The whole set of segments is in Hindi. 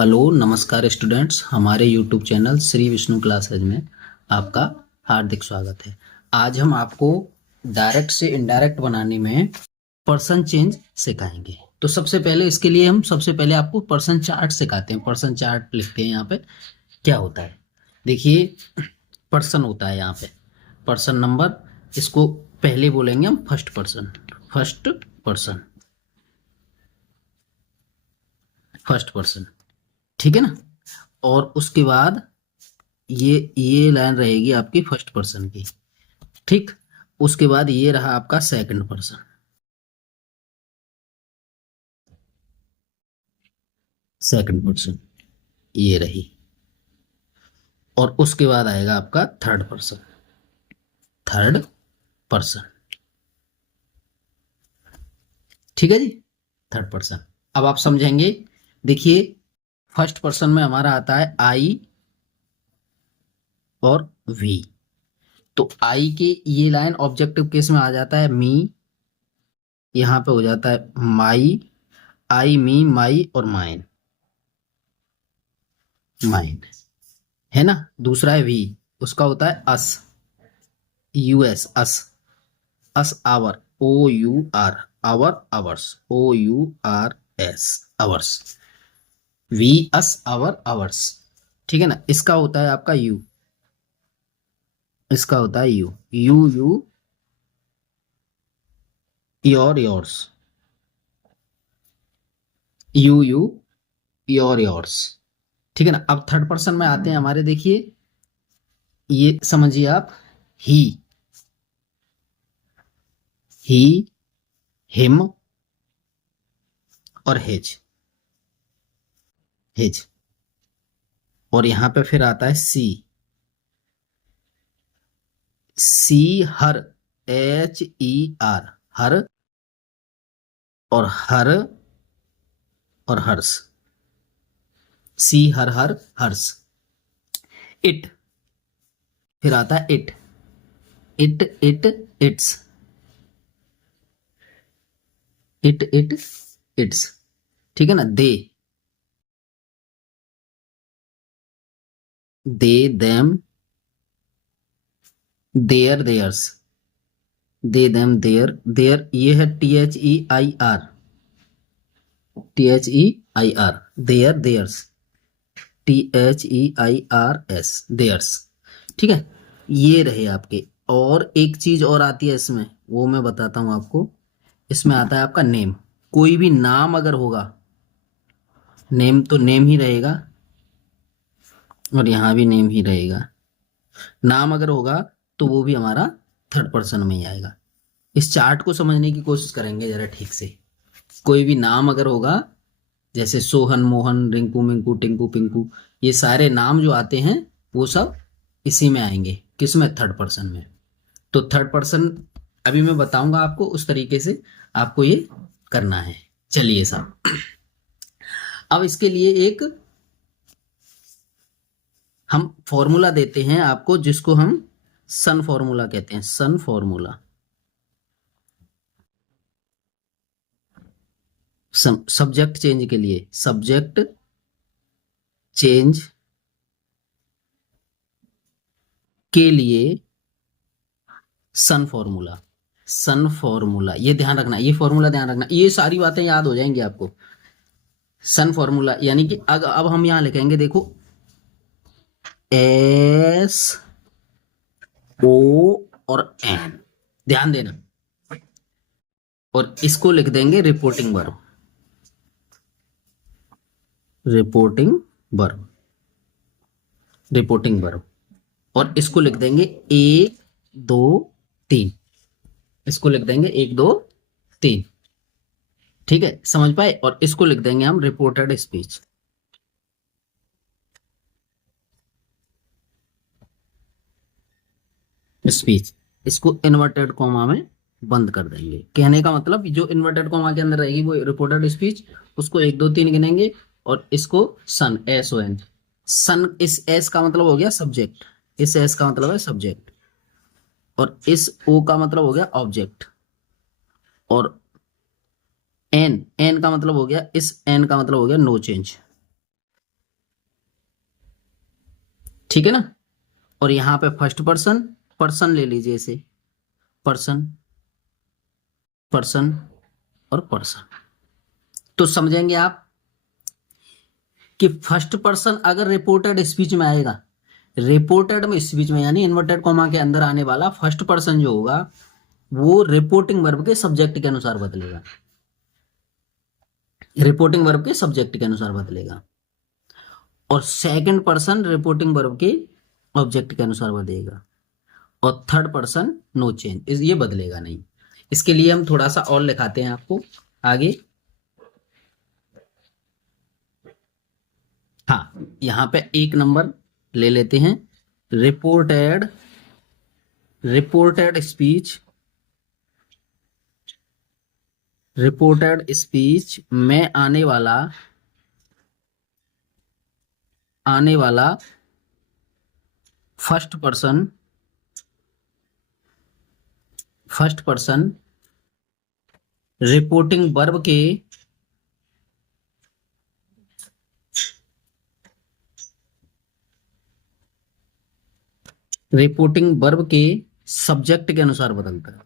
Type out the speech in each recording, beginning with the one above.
हेलो नमस्कार स्टूडेंट्स, हमारे YouTube channel Shri Vishnu classes में आपका हार्दिक स्वागत है। आज हम आपको डायरेक्ट से इनडायरेक्ट बनाने में पर्सन चेंज सिखाएंगे। तो सबसे पहले इसके लिए हम सबसे पहले आपको पर्सन चार्ट सिखाते हैं। पर्सन चार्ट लिखते हैं यहाँ पे। क्या होता है देखिए, पर्सन होता है यहाँ पे पर्सन नंबर, इसको पहले बोलेंगे हम first person. First person, first person, ठीक है ना। और उसके बाद ये लाइन रहेगी आपकी फर्स्ट पर्सन की, ठीक। उसके बाद ये रहा आपका सेकंड पर्सन, सेकंड पर्सन ये रही। और उसके बाद आएगा आपका थर्ड पर्सन, थर्ड पर्सन, ठीक है जी, थर्ड पर्सन। अब आप समझेंगे। देखिए, फर्स्ट पर्सन में हमारा आता है आई और वी। तो आई के ये लाइन ऑब्जेक्टिव केस में आ जाता है मी, यहाँ पे हो जाता है माई, आई मी माई और माइन, माइन है ना। दूसरा है वी, उसका होता है us, U S, us, us our, O U R, our, ours, O U R S, ours, we us our ours, ठीक है ना। इसका होता है आपका यू, इसका होता है you, you you, your yours, you you, your yours, ठीक है ना। अब थर्ड पर्सन में आते हैं हमारे। देखिए, ये समझिए आप, ही, ही, हिम और हिज, हिज। और यहां पे फिर आता है सी, सी हर, एच ई आर, हर, और हर और हर्ष, सी हर हर हर्ष। इट, फिर आता है it, it it it's, it it it's, ठीक है ना। They them, there there's, they them there, there ये है T H E I R, T H E I R, there there's, T H E I R S, there's, ठीक है। ये रहे आपके। और एक चीज और आती है इसमें, वो मैं बताता हूं आपको। इसमें आता है आपका नेम। कोई भी नाम अगर होगा, नेम तो नेम ही रहेगा, और यहां भी नेम ही रहेगा। नाम अगर होगा तो वो भी हमारा थर्ड पर्सन में ही आएगा। इस चार्ट को समझने की कोशिश करेंगे जरा ठीक से। कोई भी नाम अगर होगा, जैसे सोहन, मोहन, रिंकू, मिंकू, टिंकू, पिंकू, ये सारे नाम जो आते हैं वो सब इसी में आएंगे। किसमें? थर्ड पर्सन में। तो थर्ड पर्सन अभी मैं बताऊंगा आपको, उस तरीके से आपको ये करना है। चलिए साहब, अब इसके लिए एक हम फॉर्मूला देते हैं आपको, जिसको हम सन फॉर्मूला कहते हैं। सन फॉर्मूला, सब्जेक्ट चेंज के लिए, सब्जेक्ट चेंज के लिए सन फॉर्मूला, सन फॉर्मूला, ये ध्यान रखना, ये फॉर्मूला ध्यान रखना, ये सारी बातें याद हो जाएंगी आपको। सन फॉर्मूला यानी कि अब हम यहां लिखेंगे, देखो, एस ओ और एन, ध्यान देना। और इसको लिख देंगे reporting verb, reporting verb, reporting verb. और इसको लिख देंगे एक दो तीन, इसको लिख देंगे एक दो तीन, ठीक है, समझ पाए। और इसको लिख देंगे हम रिपोर्टेड स्पीच, स्पीच। इसको इन्वर्टेड कॉमा में बंद कर देंगे। कहने का मतलब, जो इन्वर्टेड कॉमा के अंदर रहेगी वो रिपोर्टेड स्पीच, उसको एक दो तीन गिनेंगे। और इसको सन, एस ओ एन, सन, इस एस का मतलब हो गया सब्जेक्ट, इस एस का मतलब है सब्जेक्ट, और इस ओ का मतलब हो गया ऑब्जेक्ट, और एन, एन का मतलब हो गया, इस एन का मतलब हो गया नो चेंज, ठीक है ना। और यहाँ पे फर्स्ट पर्सन, पर्सन ले लीजिए इसे, पर्सन, पर्सन और पर्सन। तो समझेंगे आप कि फर्स्ट पर्सन अगर रिपोर्टेड स्पीच में आएगा, रिपोर्टेड में स्पीच में यानी इन्वर्टेड कॉमा के अंदर आने वाला फर्स्ट पर्सन जो होगा वो रिपोर्टिंग वर्ब के सब्जेक्ट के अनुसार बदलेगा, रिपोर्टिंग वर्ब के सब्जेक्ट के अनुसार बदलेगा। और सेकंड पर्सन रिपोर्टिंग वर्ब के ऑब्जेक्ट के अनुसार बदलेगा। और थर्ड पर्सन नो चेंज, ये बदलेगा नहीं। इसके लिए हम थोड़ा सा और लिखाते हैं आपको आगे। हाँ, यहां पे एक नंबर ले लेते हैं, reported, reported speech, reported speech में आने वाला, आने वाला first person, first person reporting verb के, रिपोर्टिंग वर्ब के सब्जेक्ट के अनुसार बदलता है,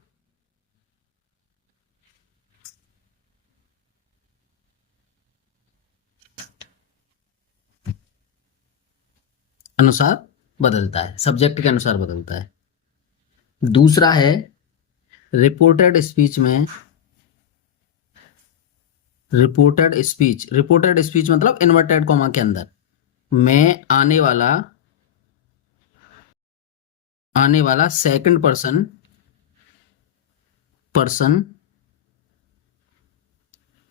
अनुसार बदलता है, सब्जेक्ट के अनुसार बदलता है। दूसरा है रिपोर्टेड स्पीच में, रिपोर्टेड स्पीच, रिपोर्टेड स्पीच मतलब इन्वर्टेड कॉमा के अंदर में आने वाला, आने वाला second person, person,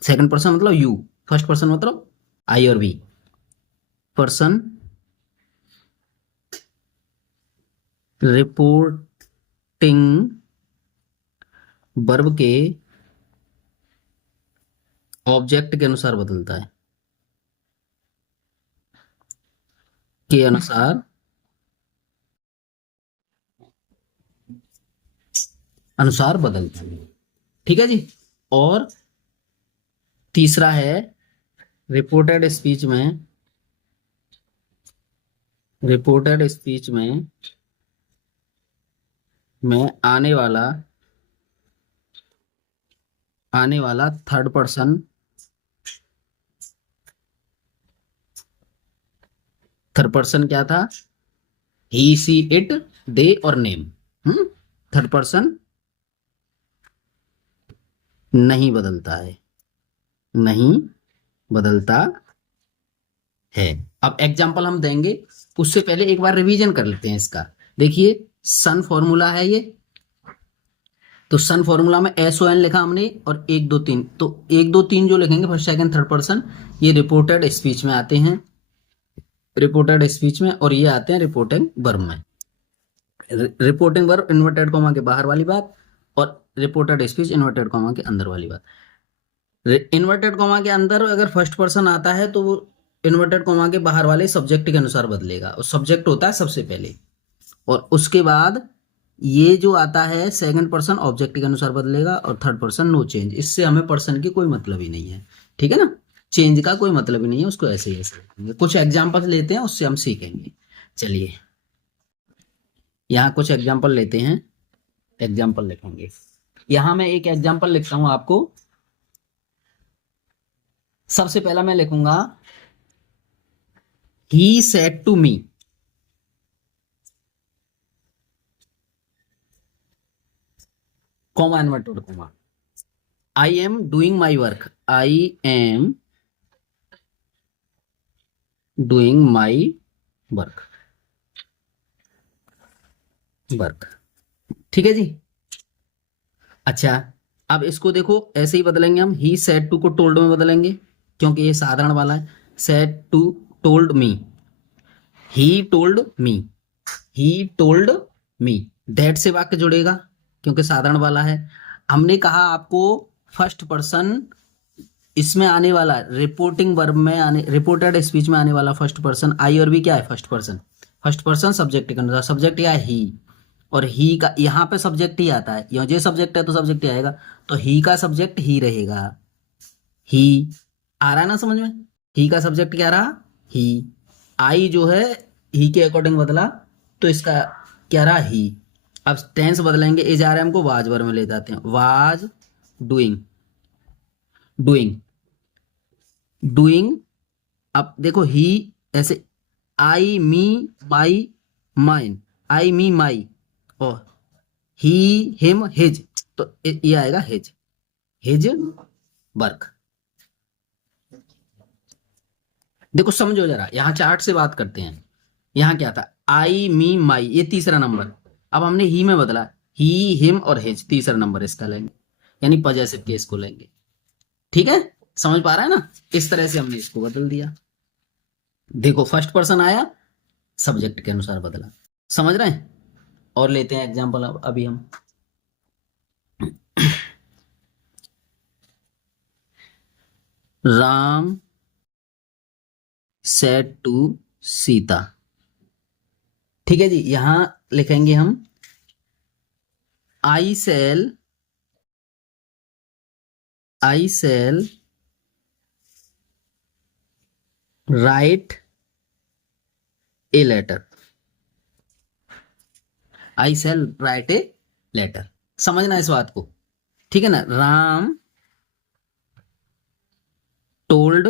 second person मतलब यू, फर्स्ट पर्सन मतलब आई और वी, पर्सन रिपोर्टिंग वर्ब के ऑब्जेक्ट के अनुसार बदलता है, के अनुसार, अनुसार बदलता है। ठीक है जी। और तीसरा है रिपोर्टेड स्पीच में, रिपोर्टेड स्पीच में आने वाला, आने वाला थर्ड पर्सन, थर्ड पर्सन क्या था, ही सी इट दे और नेम, थर्ड पर्सन नहीं बदलता है, नहीं बदलता है। अब एग्जाम्पल हम देंगे, उससे पहले एक बार रिवीजन कर लेते हैं इसका। देखिए सन फॉर्मूला है ये, तो सन फॉर्मूला में SON लिखा हमने और 1 2 3, तो 1 2 3 जो लिखेंगे फर्स्ट सेकंड थर्ड पर्सन, ये रिपोर्टेड स्पीच में आते हैं, रिपोर्टेड स्पीच में, और ये आते हैं रिपोर्टिंग वर्ब में। रिपोर्टिंग वर्ब इन्वर्टेड कॉमा के बाहर वाली बात, और रिपोर्टेड स्पीच इन्वर्टेड कॉमा के अंदर वाली बात। इन्वर्टेड कॉमा के अंदर अगर फर्स्ट पर्सन आता है तो वो इन्वर्टेड कॉमा के बाहर वाले सब्जेक्ट के अनुसार बदलेगा, और सब्जेक्ट होता है सबसे पहले, और उसके बाद ये जो आता है सेकंड पर्सन ऑब्जेक्ट के अनुसार बदलेगा, और थर्ड पर्सन नो चेंज। इससे हमें पर्सन की कोई मतलब ही नहीं है, ठीक है ना, चेंज का कोई मतलब ही नहीं है, उसको ऐसे ही ऐसे रखेंगे। कुछ एग्जाम्पल लेते हैं, उससे हम सीखेंगे। चलिए यहाँ कुछ एग्जाम्पल लेते हैं, एग्जाम्पल लिखेंगे। यहां मैं एक एग्जाम्पल लिखता हूं आपको। सबसे पहला मैं लिखूंगा ही said to me, comma inverted comma, I am doing my work, I am doing my work, work. ठीक है जी। अच्छा अब इसको देखो, ऐसे ही बदलेंगे हम, ही सेड टू को टोल्ड में बदलेंगे क्योंकि ये साधारण वाला है। Said to told me, he told me, he told me, that से वाक्य जुड़ेगा क्योंकि साधारण वाला है। हमने कहा आपको फर्स्ट पर्सन इसमें आने वाला, रिपोर्टिंग वर्ब में आने, रिपोर्टेड स्पीच में आने वाला फर्स्ट पर्सन आई और वी क्या है, first person, first person subject के अनुसार, सब्जेक्ट क्या है ही, और ही का यहाँ पे सब्जेक्ट ही आता है, ये सब्जेक्ट है तो सब्जेक्ट ही आएगा, तो ही का सब्जेक्ट ही रहेगा, ही। आ रहा है ना समझ में, ही का सब्जेक्ट क्या रहा, ही। आई जो है ही के अकॉर्डिंग बदला तो इसका क्या रहा, ही। अब टेंस बदलेंगे, इज आर एम को वाज वर्ब में ले जाते हैं, वाज डूइंग, डूइंग, डूइंग। अब देखो ही ऐसे, आई मी माई माइन, आई मी माई, और ही हिम हिज, तो ये आएगा हिज वर्क। देखो समझो जरा, यहाँ चार्ट से बात करते हैं। यहाँ क्या था, आई मी माई, ये तीसरा नंबर। अब हमने ही में बदला, ही हिम और हिज, तीसरा नंबर इसका लेंगे, यानी पॉजेसिव केस को लेंगे। ठीक है, समझ पा रहा है ना, इस तरह से हमने इसको बदल दिया। देखो फर्स्ट पर्सन आया, सब्जेक्ट के अनुसार बदला। समझ रहे हैं? और लेते हैं एग्जाम्पल अभी हम। Ram said to Sita. ठीक है जी, यहां लिखेंगे हम I shall write a letter, I shall write a letter. समझना इस बात को, ठीक है ना। राम टोल्ड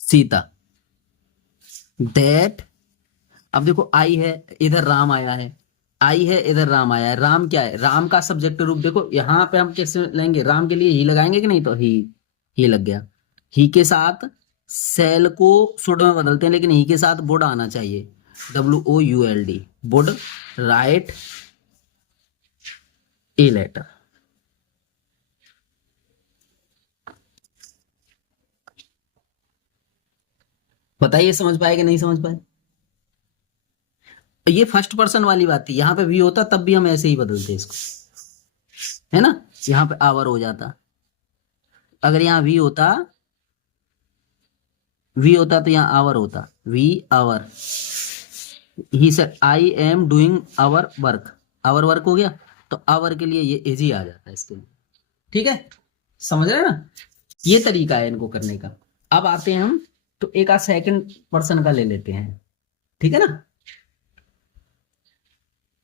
सीता दैट, अब देखो आई है इधर, राम आया है, आई है इधर, राम आया है। राम क्या है, राम का सब्जेक्ट रूप देखो यहां पे हम कैसे लेंगे, राम के लिए ही लगाएंगे कि नहीं, तो ही लग गया। ही के साथ सेल को शुड में बदलते हैं, लेकिन ही के साथ वुड आना चाहिए, WOULD, would write a letter. बताइए समझ पाए कि नहीं समझ पाए। ये फर्स्ट पर्सन वाली बात थी, यहां पे भी होता तब भी हम ऐसे ही बदलते इसको, है ना। यहां पे आवर हो जाता, अगर यहाँ वी होता तो यहाँ आवर होता, we our. He said I am doing our work, our work हो गया, तो आवर के लिए ये इजी आ जाता है इसके लिए। ठीक है, समझ रहे हैं ना, ये तरीका है इनको करने का। अब आते हैं हम, तो एक आध सेकंड पर्सन का ले लेते हैं, ठीक है ना।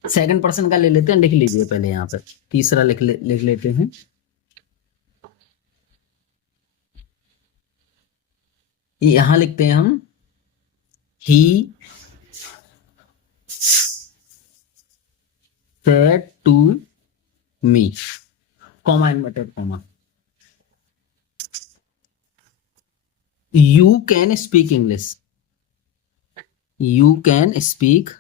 सेकंड पर्सन का ले लेते हैं, लिख लीजिए पहले यहाँ पर, तीसरा लिख लेते हैं। यहां लिखते हैं हम he said to me, comma inverted comma, you can speak English, you can speak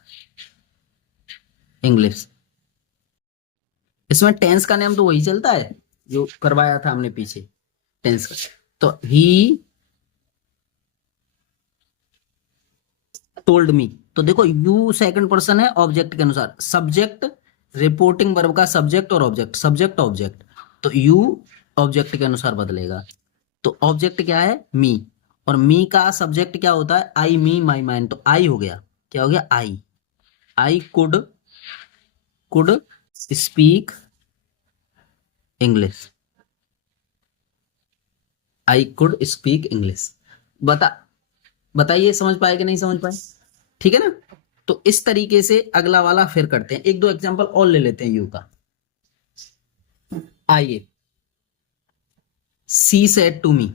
English. इसमें टेंस का नेम तो वही चलता है जो करवाया था हमने पीछे, टेंस का। तो ही टोल्ड मी, तो देखो यू सेकंड पर्सन है ऑब्जेक्ट के अनुसार, सब्जेक्ट रिपोर्टिंग वर्ब का सब्जेक्ट और ऑब्जेक्ट, सब्जेक्ट ऑब्जेक्ट, तो यू ऑब्जेक्ट के अनुसार बदलेगा। तो ऑब्जेक्ट क्या है, मी, और मी का सब्जेक्ट क्या होता है, आई मी माई माइन, तो आई हो गया, क्या हो गया, I could speak English, I could speak English. बताइए समझ पाए कि नहीं समझ पाए, ठीक है ना। तो इस तरीके से अगला वाला फिर करते हैं, एक दो एग्जांपल और ले लेते हैं यू का। आइए, सी सेड टू मी,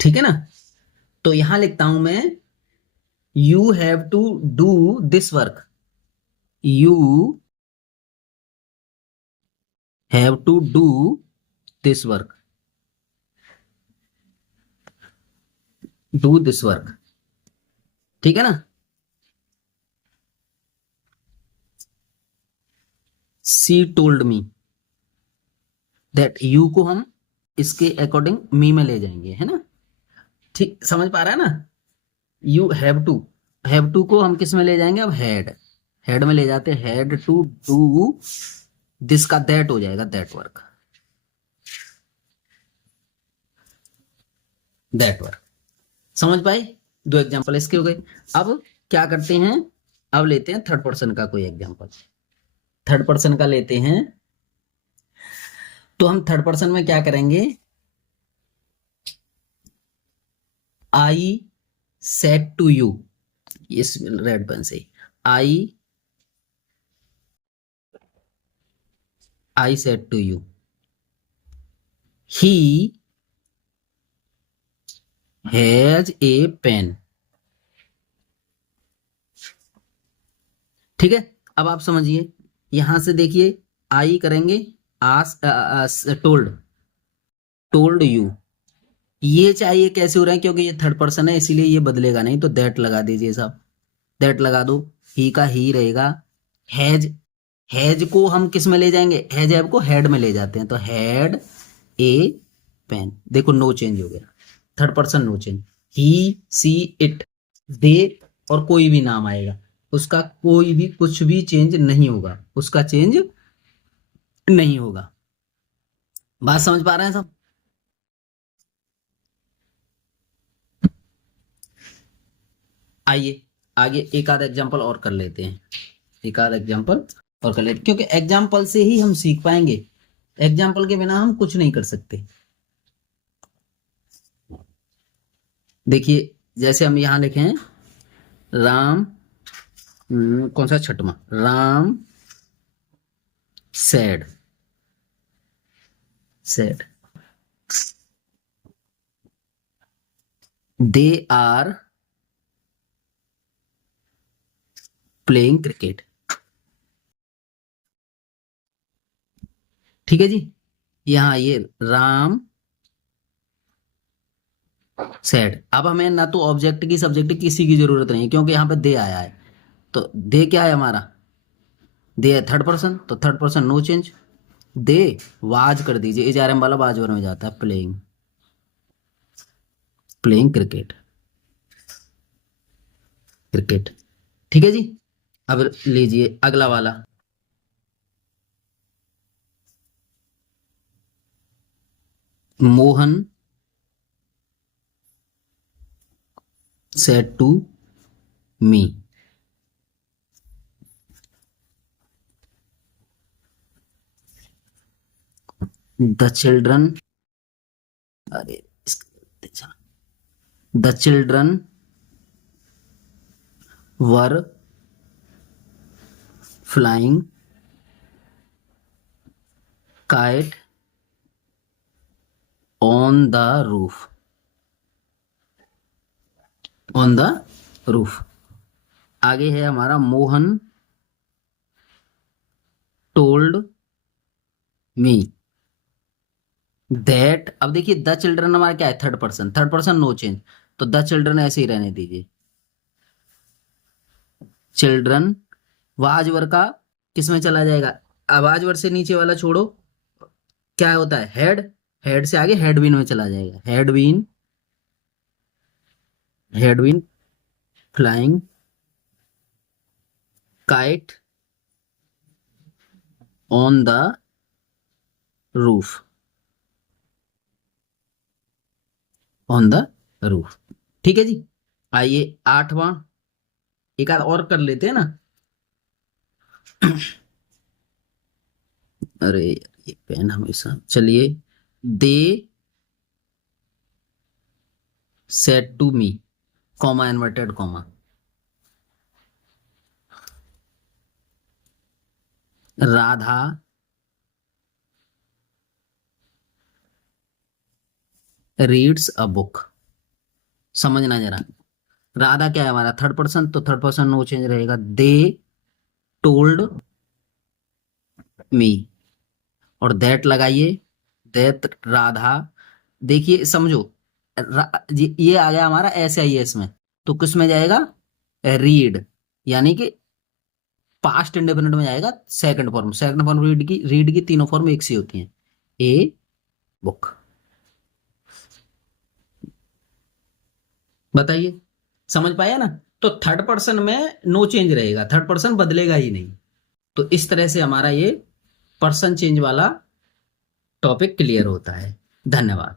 ठीक है ना। तो यहां लिखता हूं मैं, you have to do this work, you have to do this work, do this work, ठीक है ना। She told me, that you को हम इसके अकॉर्डिंग मी में ले जाएंगे, है ना। ठीक, समझ पा रहा है ना। यू हैव टू को हम किस में ले जाएंगे, अब हेड में ले जाते, हैड टू डू दिस का दैट हो जाएगा, दैट वर्क। समझ पाए, दो एग्जांपल इसके हो गए। अब क्या करते हैं, अब लेते हैं थर्ड पर्सन का कोई एग्जांपल। थर्ड पर्सन का लेते हैं, तो हम थर्ड पर्सन में क्या करेंगे, आई सेड टू यू, इस रेड पेन से, I said to you, he has a pen. ठीक है, अब आप समझिए, यहां से देखिए, आई करेंगे आस टोल्ड यू, ये चाहिए कैसे हो रहा है, क्योंकि ये थर्ड पर्सन है इसीलिए ये बदलेगा नहीं, तो दैट लगा दीजिए साहब, दैट लगा दो, ही का ही रहेगा। हैज, हैज को हम किस में ले जाएंगे, हैज ऐप को हेड में ले जाते हैं, तो हैड ए पेन, देखो नो चेंज हो गया, third person no change. He see it, they और कोई भी नाम आएगा उसका कोई भी कुछ भी चेंज नहीं होगा, उसका चेंज नहीं होगा। बात समझ पा रहे हैं सब? आइए आगे एक आध एग्जांपल और कर लेते हैं, एक आध एग्जांपल और कर लेते हैं, क्योंकि एग्जांपल से ही हम सीख पाएंगे, एग्जांपल के बिना हम कुछ नहीं कर सकते। देखिए जैसे हम यहां लिखे हैं, राम, कौन सा छठवां, Ram said, said, they are playing cricket. ठीक है जी, यहां ये राम सैड, अब हमें ना तो ऑब्जेक्ट की सब्जेक्ट की किसी की जरूरत नहीं है, क्योंकि यहां पे दे आया है, तो दे क्या है हमारा, दे है थर्ड पर्सन, तो third person no change, they was कर दीजिए, इजारम वाला वाज वर में जाता है, प्लेइंग, प्लेइंग क्रिकेट, क्रिकेट। ठीक है जी, अब लीजिए अगला वाला, Mohan said to me, the children, अरे the children were flying kite on the roof, on the roof। आगे है हमारा मोहन टोल्ड मी दैट, अब देखिए द चिल्ड्रन हमारा क्या है, third person, third person no change, तो द चिल्ड्रन ऐसे ही रहने दीजिए, चिल्ड्रन, वाजवर का किस में चला जाएगा, आवाजवर से नीचे वाला छोड़ो, क्या होता है हेड, हेड से आगे हेडविन में चला जाएगा, heading, heading flying kite on the roof, on the roof. ठीक है जी, आइए आठवां, एक आध और कर लेते हैं ना। अरे ये पेन हमेशा, चलिए, they said to me, comma inverted comma, Radha reads a book. समझना जरा, राधा क्या है हमारा थर्ड पर्सन, तो थर्ड पर्सन नो चेंज रहेगा, दे टोल्ड मी, और दैट लगाइए, दैट राधा, देखिए समझो, ये आ गया हमारा SIS में, तो किस में जाएगा, रीड, यानी कि पास्ट इंडेफिनिट में जाएगा, second form, second form read की तीनों फॉर्म एक सी होती हैं, ए बुक। बताइए समझ पाया ना, तो थर्ड पर्सन में नो चेंज रहेगा, थर्ड पर्सन बदलेगा ही नहीं। तो इस तरह से हमारा ये पर्सन चेंज वाला टॉपिक क्लियर होता है। धन्यवाद।